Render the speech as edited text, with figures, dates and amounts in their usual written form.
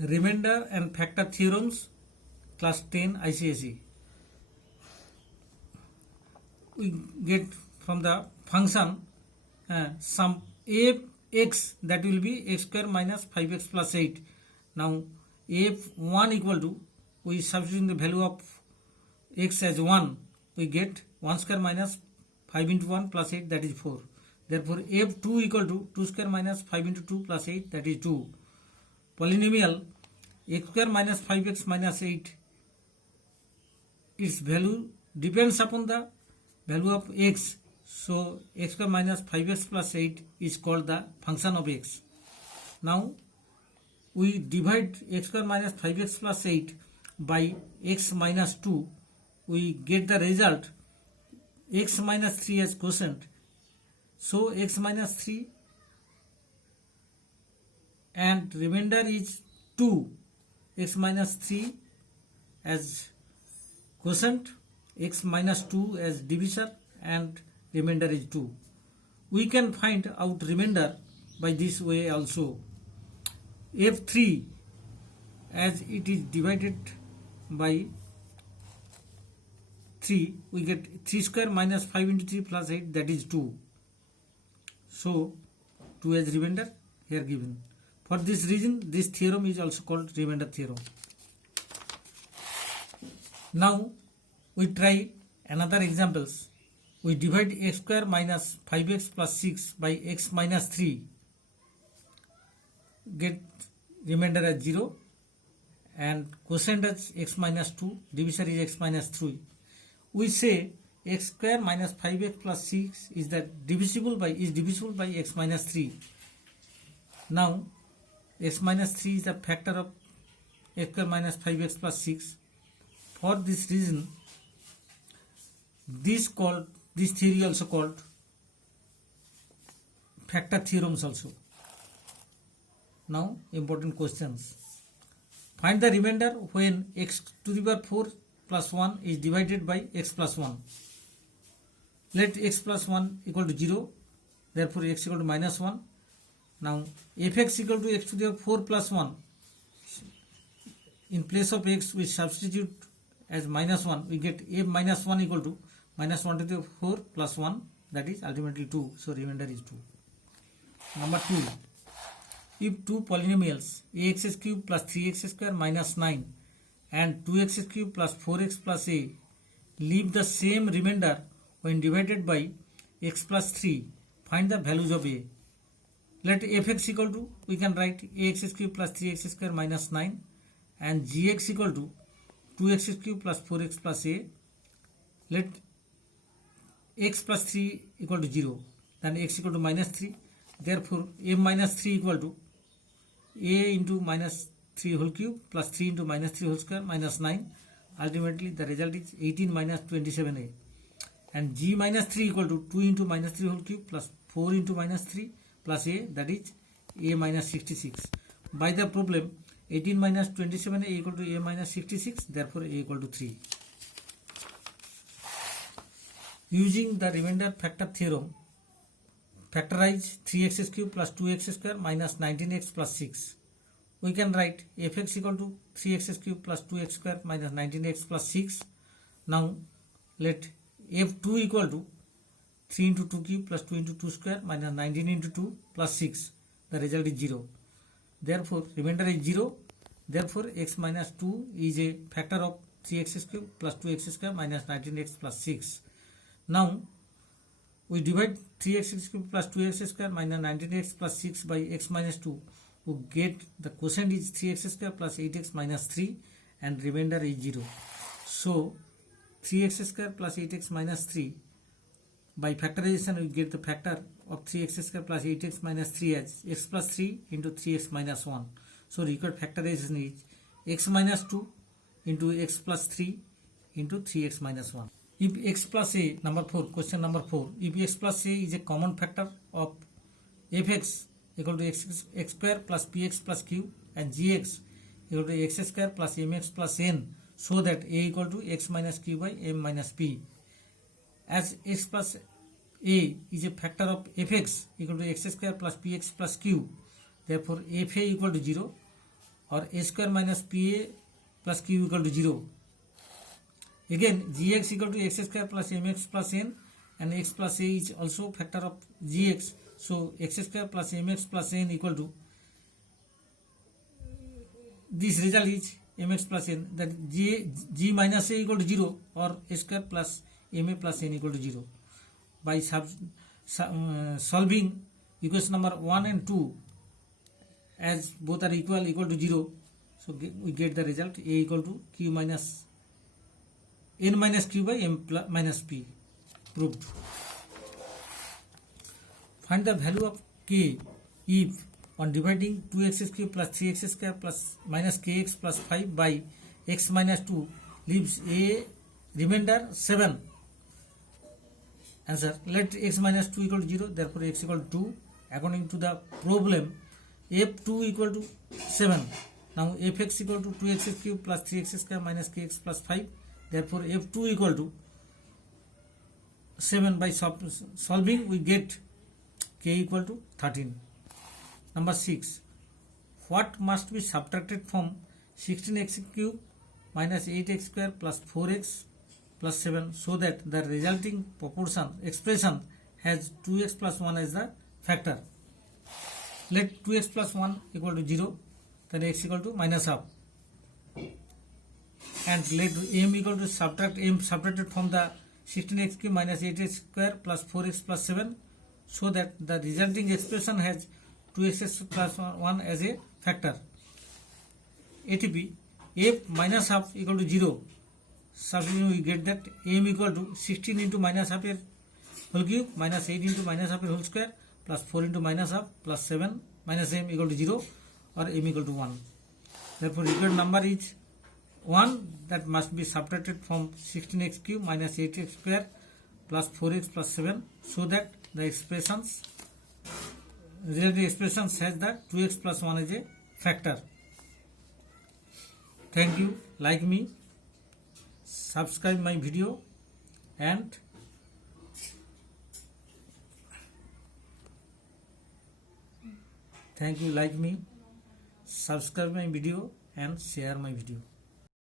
Remainder and factor theorems, class 10 ICSE. We get from the function some f(x), that will be x square minus 5x plus 8. Now f1 equal to, we substitute the value of x as 1, we get 1 square minus 5 into 1 plus 8, that is 4. Therefore f2 equal to 2 square minus 5 into 2 plus 8, that is 2. Polynomial x square minus 5x minus 8, its value depends upon the value of x. So x square minus 5x plus 8 is called the function of x. Now we divide x square minus 5x plus 8 by x minus 2. We get the result x minus 3 as quotient. So x minus 3 and remainder is 2. X minus 3 as quotient, x minus 2 as divisor, and remainder is 2. We can find out remainder by this way also. f3, as it is divided by 3, we get 3 square minus 5 into 3 plus 8, that is 2. So 2 as remainder here given. For this reason, this theorem is also called remainder theorem. Now we try another examples. We divide x square minus 5x plus 6 by x minus 3, get remainder as 0 and quotient as x minus 2, divisor is x minus 3. We say x square minus 5x plus 6 is divisible by x minus 3. Now x minus 3 is the factor of x square minus 5x plus 6. For this reason, this theory also called factor theorems also. Now important questions. Find the remainder when x to the power 4 plus 1 is divided by x plus 1. Let x plus 1 equal to 0. Therefore x equal to minus 1. Now fx equal to x to the power 4 plus 1. In place of x we substitute as minus 1. We get f minus 1 equal to minus 1 to the 4 plus 1, that is ultimately 2. So remainder is 2. Number 2. If two polynomials ax cube plus 3x square minus 9 and 2x cube plus 4x plus a leave the same remainder when divided by x plus 3, find the values of a. Let fx equal to, we can write ax cube plus 3x square minus 9 and gx equal to 2x cube plus 4x plus a. Let x plus 3 equal to 0, then x equal to minus 3. Therefore a minus 3 equal to a into minus 3 whole cube plus 3 into minus 3 whole square minus 9. Ultimately the result is 18 minus 27a. And g minus 3 equal to 2 into minus 3 whole cube plus 4 into minus 3 plus a, that is a minus 66. By the problem, 18 minus 27a equal to a minus 66, therefore a equal to 3. Using the remainder factor theorem, factorize 3x cube plus 2x square minus 19x plus 6. We can write fx equal to 3x cube plus 2x square minus 19x plus 6. Now let f2 equal to 3 into 2 cube plus 2 into 2 square minus 19 into 2 plus 6. The result is 0. Therefore remainder is 0. Therefore x minus 2 is a factor of 3x cube plus 2x square minus 19x plus 6. Now we divide 3x cube plus 2x square minus 19x plus 6 by x minus 2. We get the quotient is 3x square plus 8x minus 3 and remainder is 0. So 3x square plus 8x minus 3, by factorization we get the factor of 3x square plus 8x minus 3 as x plus 3 into 3x minus 1. So required factorization is x minus 2 into x plus 3 into 3x minus 1. If x plus a, number 4, question number 4, if x plus a is a common factor of fx equal to x square plus px plus q and gx equal to x square plus mx plus n, so that a equal to x minus q by m minus p. As x plus a is a factor of fx equal to x square plus px plus q, therefore fa equal to 0. or a square minus pa plus q equal to 0. Again, gx equal to x square plus mx plus n, and x plus a is also factor of gx. So x square plus mx plus n equal to, this result is mx plus n, that g minus a equal to 0 or a square plus ma plus n equal to 0. By solving equation number 1 and 2 as both are equal to 0, so we get the result a equal to q minus n minus q by m plus minus p. Proved. Find the value of k if on dividing 2x cube plus 3x square plus minus kx plus 5 by x minus 2 leaves a remainder 7. Answer, let x minus 2 equal to 0, therefore x equal to 2. According to the problem, f2 equal to 7. Now fx equal to 2x cube plus 3x square minus kx plus 5, therefore f2 equal to 7. By solving we get k equal to 13. Number 6. What must be subtracted from 16x cube minus 8x square plus 4x plus 7 so that the resulting expression has 2x plus 1 as the factor? Let 2x plus 1 equal to 0, then x equal to minus half. And let m equal to subtracted from the 16x cube minus 8x square plus 4x plus 7 so that the resulting expression has 2x plus 1 as a factor. ATP, f minus half equal to 0. Substituting we get that m equal to 16 into minus half whole cube minus 8 into minus half whole square plus 4 into minus half plus 7 minus m equal to 0 or m equal to 1. Therefore required number is 1, that must be subtracted from 16x cube minus 8x square plus 4x plus 7 so that the resulting expressions has the 2x plus 1 as a factor. Thank you. Like me, subscribe my video, and thank you. Like me, subscribe my video and share my video.